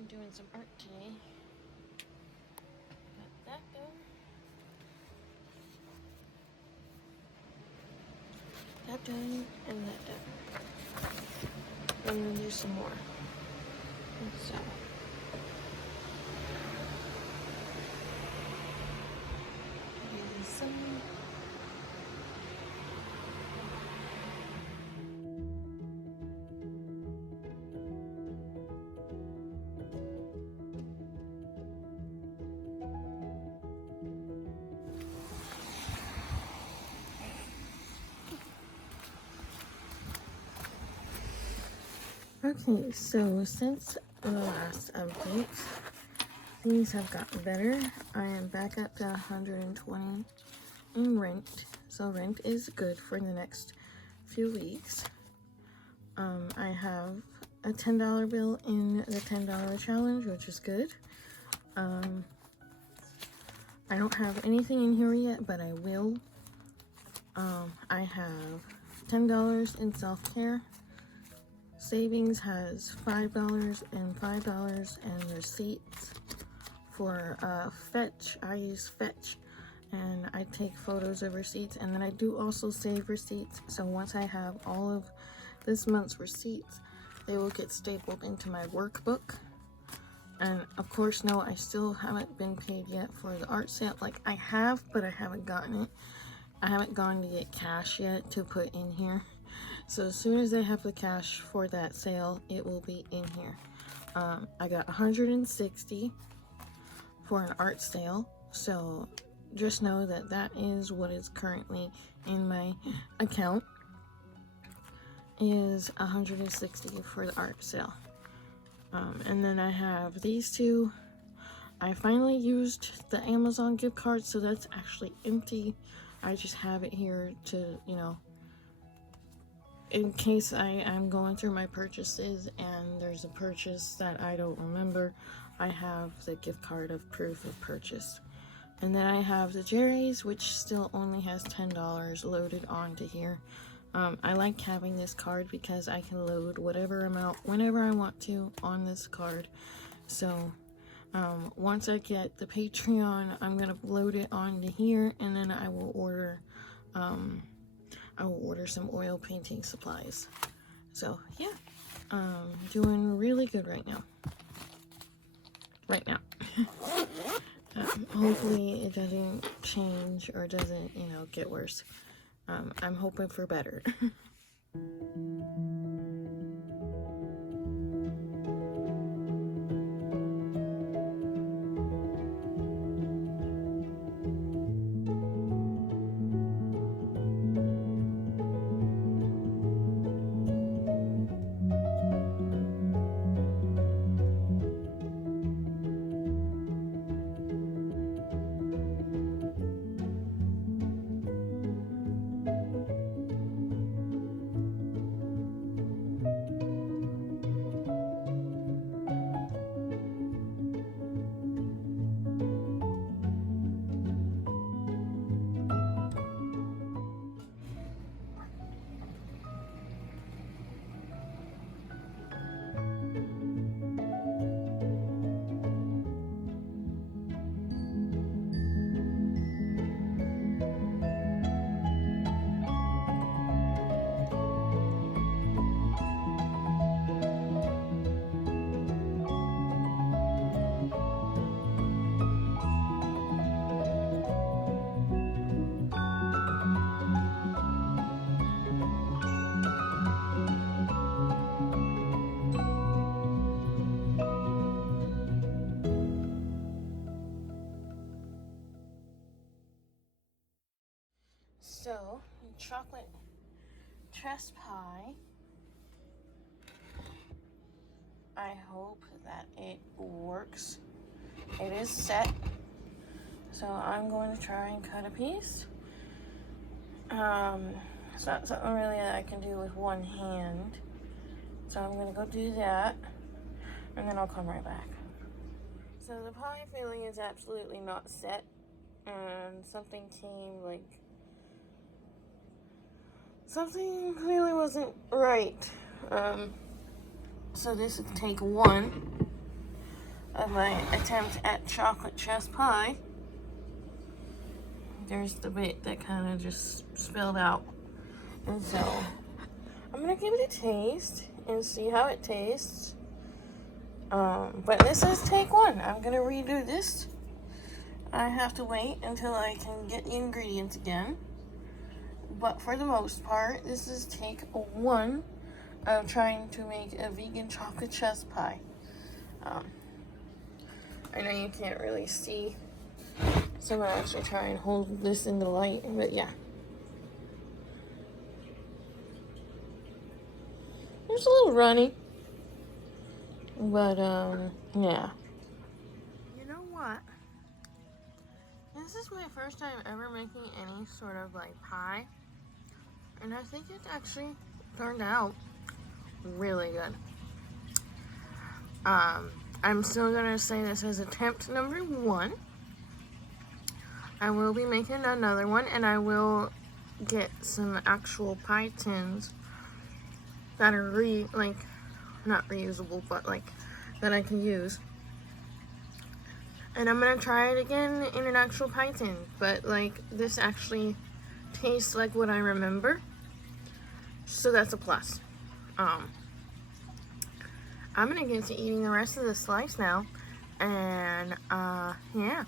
been doing some art today. Got that done. That done and that done. I'm gonna do some more. So. Maybe some. Okay, so since the last update, things have gotten better. I am back up to 120 in rent, so rent is good for the next few weeks. I have a $10 bill in the $10 challenge, which is good. I don't have anything in here yet, but I will. I have $10 in self-care. Savings has $5 and $5 and receipts for Fetch. I use Fetch and I take photos of receipts, and then I do also save receipts. So once I have all of this month's receipts, they will get stapled into my workbook. And of course, no, I still haven't been paid yet for the art sale. Like, I have, but I haven't gotten it. I haven't gone to get cash yet to put in here. So as soon as I have the cash for that sale, it will be in here. I got 160 for an art sale. So just know that that is what is currently in my account, is 160 for the art sale. And then I have these two. I finally used the Amazon gift card, so that's actually empty. I just have it here to, you know, in case I am going through my purchases and there's a purchase that I don't remember, I have the gift card of proof of purchase. And then I have the Jerry's, which still only has $10 loaded onto here. I like having this card because I can load whatever amount whenever I want to on this card. So once I get the Patreon, I'm gonna load it onto here, and then I will order some oil painting supplies. So yeah, doing really good right now. Hopefully it doesn't change or doesn't, you know, get worse. I'm hoping for better. So, chocolate chess pie. I hope that it works. It is set. So I'm going to try and cut a piece. It's not something really that I can do with one hand. So I'm gonna go do that, and then I'll come right back. So the pie filling is absolutely not set, and something clearly wasn't right. So this is take one. of my attempt at chocolate chess pie. There's the bit that kind of just spilled out. And so, I'm going to give it a taste and see how it tastes. But this is take one. I'm going to redo this. I have to wait until I can get the ingredients again. But for the most part, this is take one of trying to make a vegan chocolate chess pie. I know you can't really see, so I'm gonna actually try and hold this in the light, but yeah. It's a little runny, but yeah. You know what? This is my first time ever making any sort of like pie, and I think it actually turned out really good. I'm still gonna say this is attempt number one. I will be making another one, and I will get some actual pie tins that are not reusable, but like that I can use. And I'm gonna try it again in an actual pie tin, but like this actually tastes like what I remember, so that's a plus. I'm gonna get to eating the rest of the slice now, and yeah,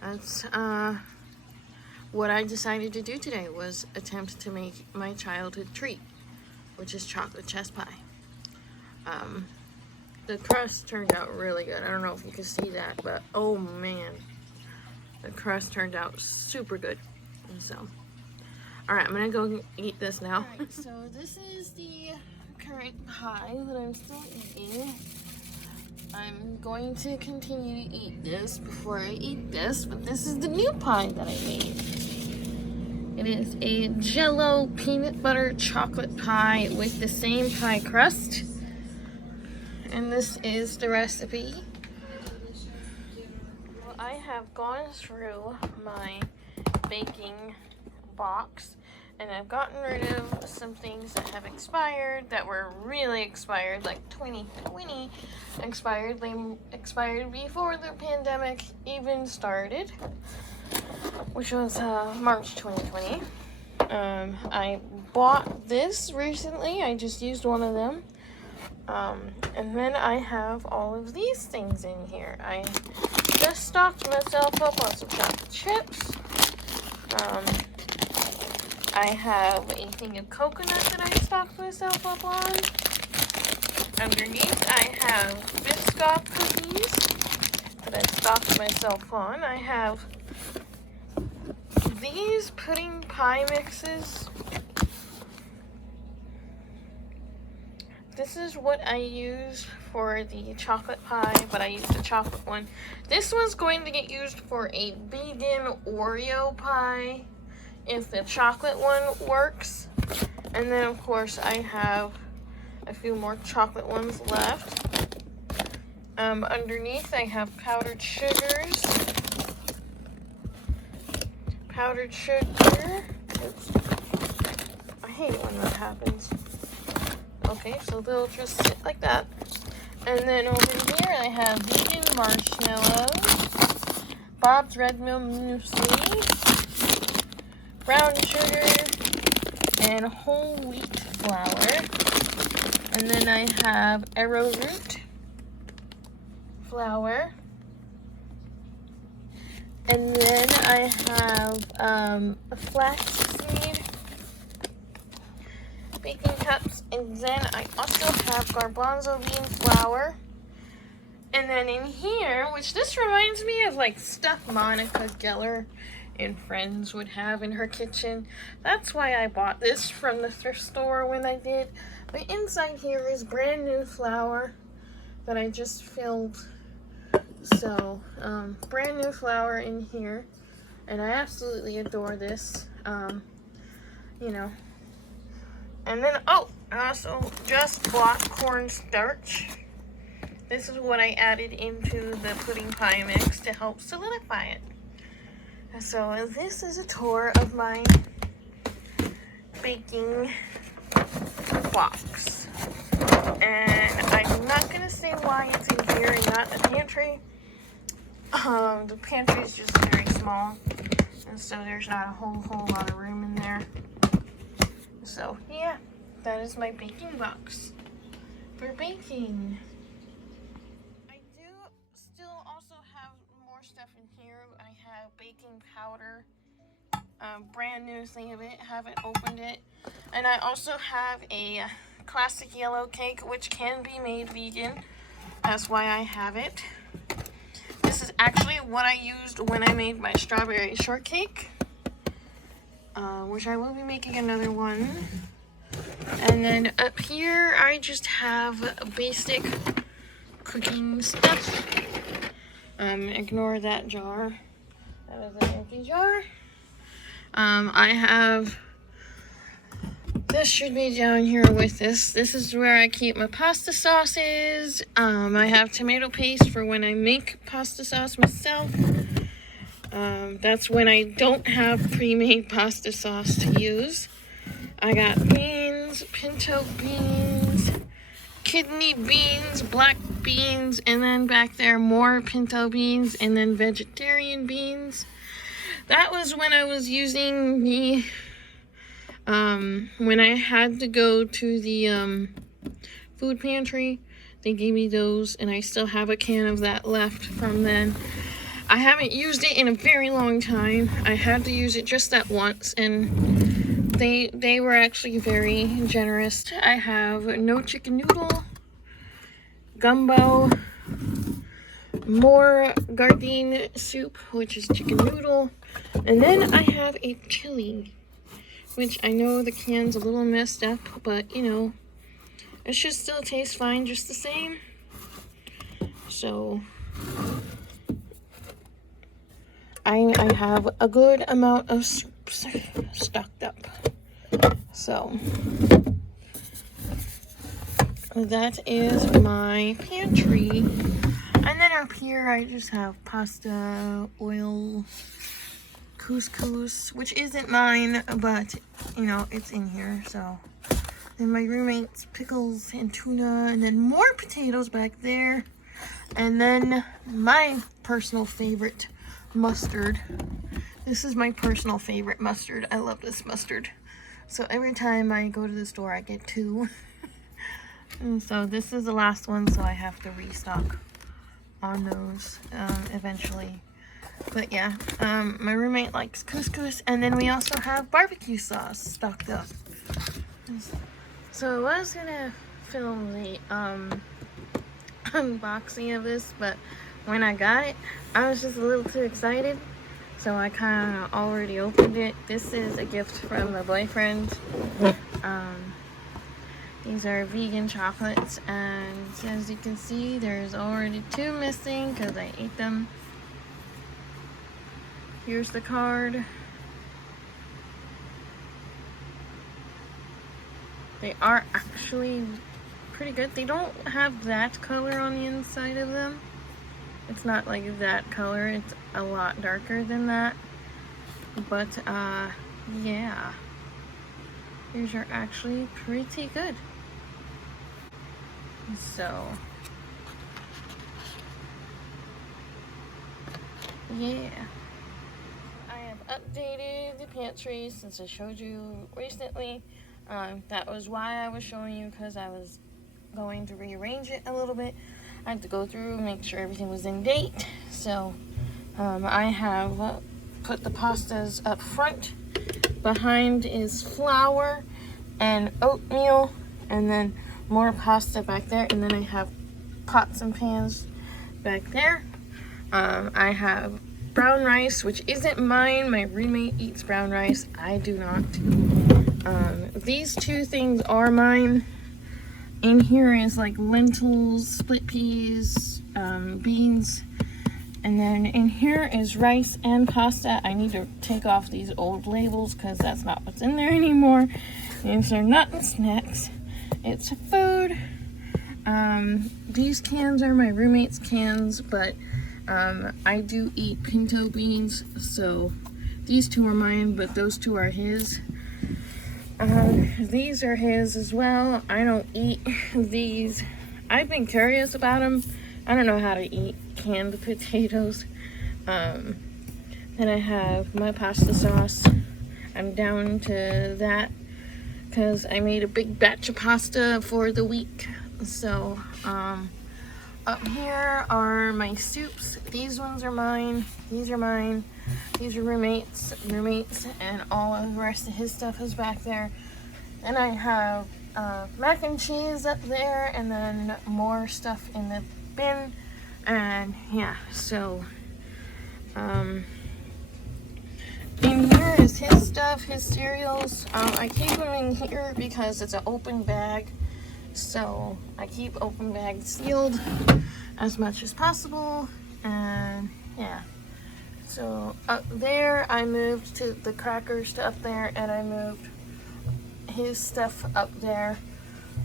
that's what I decided to do today, was attempt to make my childhood treat, which is chocolate chess pie. The crust turned out really good. I don't know if you can see that, but oh man, the crust turned out super good. And so, all right, I'm gonna go eat this now. All right, so this is the current pie that I'm still eating. I'm going to continue to eat this before I eat this, but this is the new pie that I made. It is a Jell-O peanut butter chocolate pie with the same pie crust, and this is the recipe. Well, I have gone through my baking box, and I've gotten rid of some things that have expired, that were really expired, like 2020 expired. They expired before the pandemic even started, which was March 2020. I bought this recently. I just used one of them. And then I have all of these things in here. I just stocked myself up on some chocolate chips. I have a thing of coconut that I stocked myself up on. Underneath, I have Biscoff cookies that I stocked myself on. I have these pudding pie mixes. This is what I used for the chocolate pie, but I used the chocolate one. This one's going to get used for a vegan Oreo pie if the chocolate one works. And then of course I have a few more chocolate ones left. Underneath I have powdered sugars. Powdered sugar. Oops. I hate it when that happens. Okay, so they'll just sit like that. And then over here I have vegan marshmallows, Bob's Red Mill muesli, brown sugar, and whole wheat flour. And then I have arrowroot flour. And then I have flaxseed baking cups, and then I also have garbanzo bean flour. And then in here, which this reminds me of like stuff Monica Geller and friends would have in her kitchen. That's why I bought this from the thrift store when I did. But inside here is brand new flour that I just filled. So, brand new flour in here. And I absolutely adore this. You know. And then, oh, I also just bought cornstarch. This is what I added into the pudding pie mix to help solidify it. So this is a tour of my baking box. And I'm I'm not gonna say why it's in here and not the pantry. The pantry is just very small, and so there's not a whole lot of room in there. So yeah, that is my baking box for baking. I do still also have more stuff in here. I have baking powder, brand new thing of it, haven't opened it. And I also have a classic yellow cake, which can be made vegan. That's why I have it. This is actually what I used when I made my strawberry shortcake, which I will be making another one. And then up here, I just have basic cooking stuff. Ignore that jar. That is an empty jar. I have, this should be down here with this. This is where I keep my pasta sauces. I have tomato paste for when I make pasta sauce myself. That's when I don't have pre-made pasta sauce to use. I got beans, pinto beans, kidney beans, black beans, and then back there more pinto beans, and then vegetarian beans. That was when I was using the, when I had to go to the food pantry. They gave me those, and I still have a can of that left from then. I haven't used it in a very long time. I had to use it just that once, and they were actually very generous. I have no chicken noodle, gumbo, more Gardein soup, which is chicken noodle, and then I have a chili, which I know the can's a little messed up, but you know, it should still taste fine just the same. So I have a good amount of stocked up. So that is my pantry. And then up here I just have pasta, oil, couscous, which isn't mine, but you know, it's in here. So then my roommate's pickles and tuna, and then more potatoes back there. And then my personal favorite, mustard. This is my personal favorite mustard. I love this mustard. So every time I go to the store, I get 2. And so this is the last one, so I have to restock on those eventually. But yeah, my roommate likes couscous, and then we also have barbecue sauce stocked up. So I was gonna film the unboxing of this, but when I got it, I was just a little too excited, so I kind of already opened it. This is a gift from my boyfriend. These are vegan chocolates, and as you can see, there's already 2 missing because I ate them. Here's the card. They are actually pretty good. They don't have that color on the inside of them. It's not like that color. It's a lot darker than that. But, yeah. These are actually pretty good. So, yeah. I have updated the pantry since I showed you recently. That was why I was showing you, because I was going to rearrange it a little bit. I had to go through and make sure everything was in date. So I have put the pastas up front. Behind is flour and oatmeal, and then more pasta back there. And then I have pots and pans back there. I have brown rice, which isn't mine. My roommate eats brown rice. I do not. These 2 things are mine. In here is like lentils, split peas, beans, and then in here is rice and pasta. I need to take off these old labels because that's not what's in there anymore. These are not snacks, it's food. These cans are my roommate's cans, but I do eat pinto beans, so these 2 are mine, but those 2 are his. These are his as well. I don't eat these. I've been curious about them. I don't know how to eat canned potatoes. Then I have my pasta sauce. I'm down to that because I made a big batch of pasta for the week. So, up here are my soups. These ones are mine. These are mine. These are roommates, and all of the rest of his stuff is back there. And I have mac and cheese up there, and then more stuff in the bin. And yeah, so in here is his stuff, his cereals. I keep them in here because it's an open bag. So I keep open bags sealed as much as possible. And yeah. So up there, I moved to the crackers to up there, and I moved his stuff up there.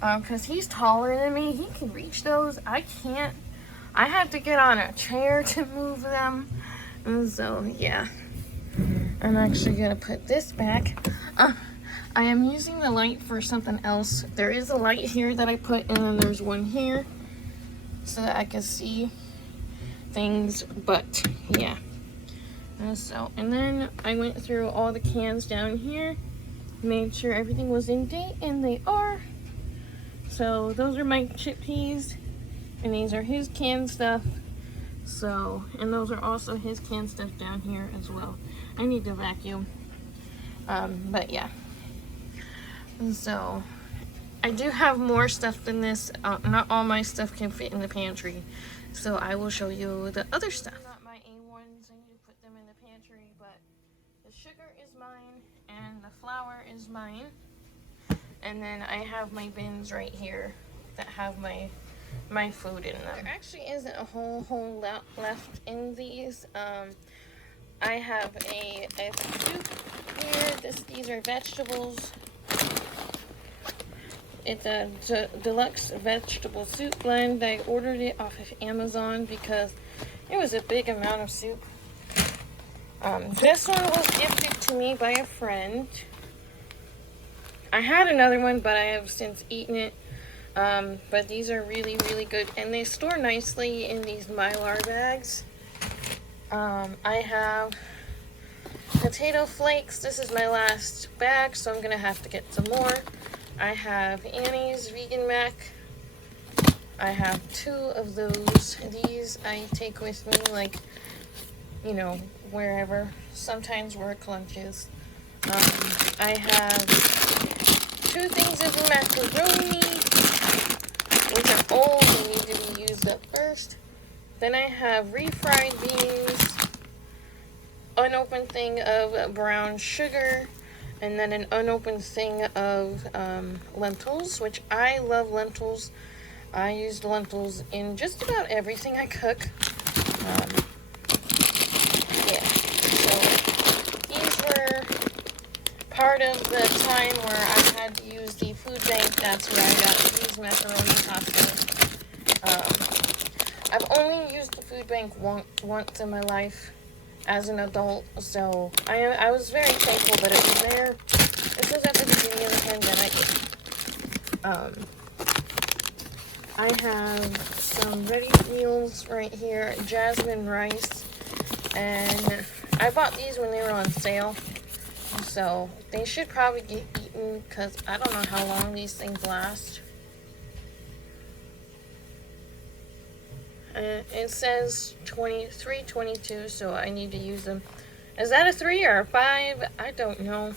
Because he's taller than me. He can reach those. I can't. I have to get on a chair to move them. And so, yeah. I'm actually going to put this back. I am using the light for something else. There is a light here that I put, and then there's one here so that I can see things. But, yeah. And then I went through all the cans down here, made sure everything was in date, and they are. So those are my chickpeas, and these are his canned stuff. So, and those are also his canned stuff down here as well. I need to vacuum. But yeah. And so I do have more stuff than this. Not all my stuff can fit in the pantry. So I will show you the other stuff. Not my A1s, I need to put them in the pantry, but the sugar is mine and the flour is mine. And then I have my bins right here that have my food in them. There actually isn't a whole lot left in these. I have a soup here. These are vegetables. It's a deluxe vegetable soup blend. I ordered it off of Amazon because it was a big amount of soup. This one was gifted to me by a friend. I had another one, but I have since eaten it. But these are really, really good, and they store nicely in these Mylar bags. I have potato flakes. This is my last bag, so I'm gonna have to get some more. I have Annie's vegan mac. I have 2 of those. These I take with me, like, you know, wherever. Sometimes work lunches. I have 2 things of macaroni, which are old and need to be used up first. Then I have refried beans, unopened thing of brown sugar, and then an unopened thing of lentils, which I love lentils. I use lentils in just about everything I cook. Yeah, so these were part of the time where I had to use the food bank. That's where I got these macaroni pastas. I've only used the food bank once in my life as an adult, so I was very thankful that it was there. This was at the beginning of the pandemic. I have some ready meals right here, jasmine rice, and I bought these when they were on sale, so they should probably get eaten because I don't know how long these things last. It says 23-22, so I need to use them. Is that a 3 or a 5? I don't know,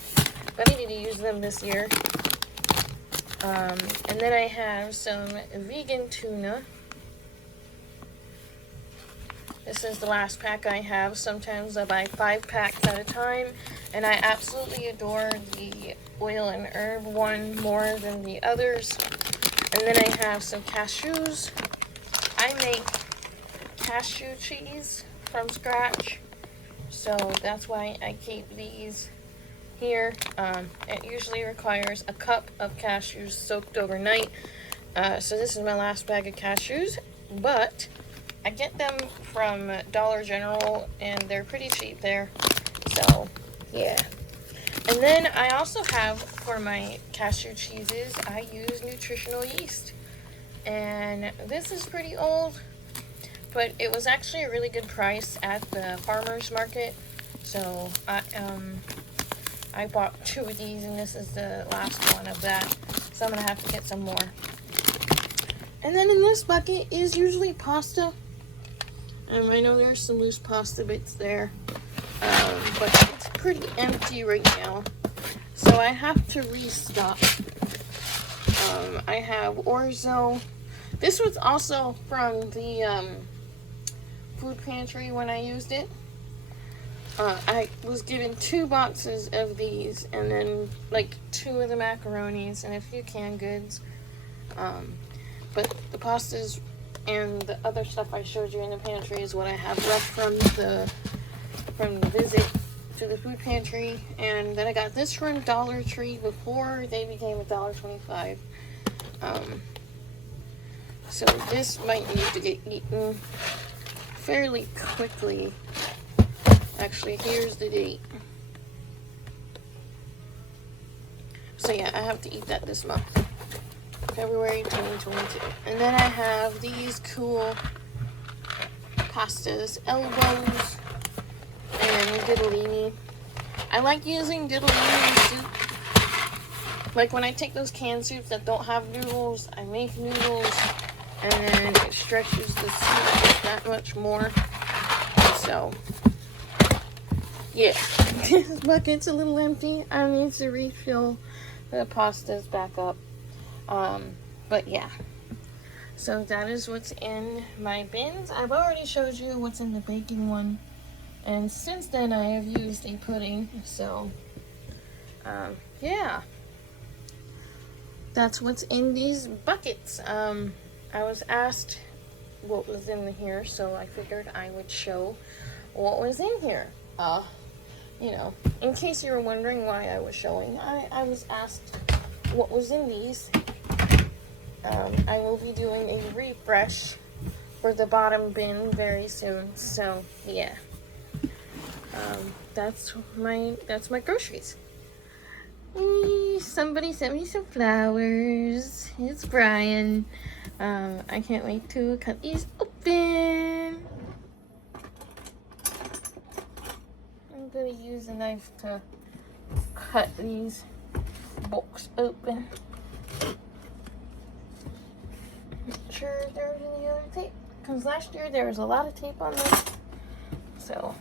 but I need to use them this year. And then I have some vegan tuna. This is the last pack I have. Sometimes I buy 5 packs at a time, and I absolutely adore the oil and herb one more than the others. And then I have some cashews. I make cashew cheese from scratch, so that's why I keep these here. It usually requires a cup of cashews soaked overnight. So this is my last bag of cashews, but I get them from Dollar General and they're pretty cheap there. So yeah. And then I also have, for my cashew cheeses, I use nutritional yeast. And this is pretty old, but it was actually a really good price at the farmer's market. So I bought 2 of these, and this is the last one of that. So I'm gonna have to get some more. And then in this bucket is usually pasta. I know there's some loose pasta bits there, but it's pretty empty right now. So I have to restock. I have orzo. This was also from the food pantry when I used it. I was given 2 boxes of these, and then like 2 of the macaronis and a few canned goods. But the pastas and the other stuff I showed you in the pantry is what I have left from the visit to the food pantry. And then I got this from Dollar Tree before they became $1.25. So this might need to get eaten fairly quickly. Actually, here's the date. So yeah, I have to eat that this month. February 2022. And then I have these cool pastas, elbows, and ditalini. I like using ditalini in soup. Like when I take those canned soups that don't have noodles, I make noodles, and then it stretches the soup that much more. So yeah, this bucket's a little empty. I need to refill the pastas back up. But yeah, so that is what's in my bins. I've already showed you what's in the baking one, and since then I have used a pudding. So yeah, that's what's in these buckets. I was asked what was in here, so I figured I would show what was in here. You know, in case you were wondering why I was showing, I was asked what was in these. I will be doing a refresh for the bottom bin very soon. So yeah, that's my groceries. Somebody sent me some flowers. It's Brian. I can't wait to cut these open. I'm gonna use a knife to cut these books open. Not sure if there's any other tape, because last year there was a lot of tape on this. So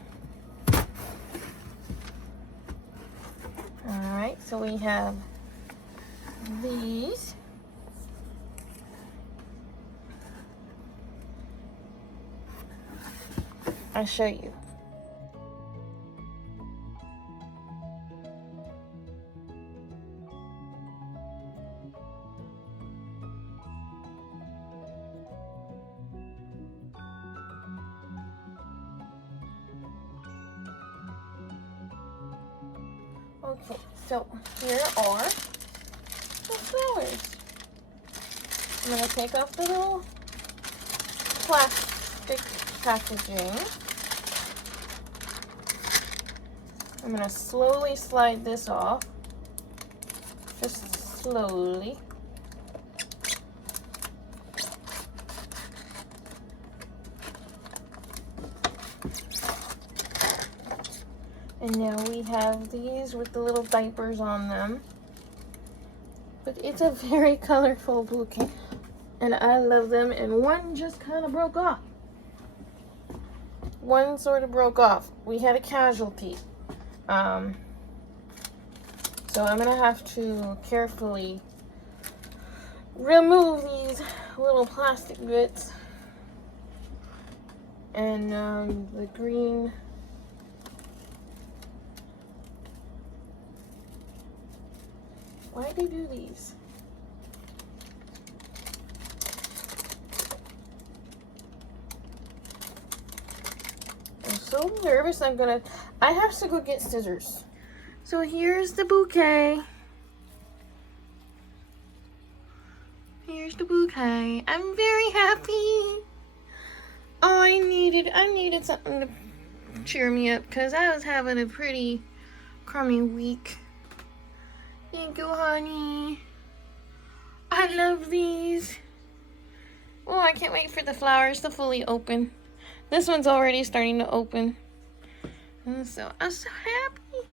alright, so we have these. I'll show you. Okay, so here are the flowers. I'm going to take off the little plastic packaging. I'm going to slowly slide this off. Just slowly. And now we have these with the little diapers on them. But it's a very colorful bouquet. And I love them. And one just kind of broke off. One sort of broke off. We had a casualty. So I'm going to have to carefully remove these little plastic bits. And the green... Why'd they do these? I'm so nervous. I have to go get scissors. So here's the bouquet. Here's the bouquet. I'm very happy. Oh, I needed something to cheer me up because I was having a pretty crummy week. Thank you, honey. I love these. Oh, I can't wait for the flowers to fully open. This one's already starting to open. And so I'm so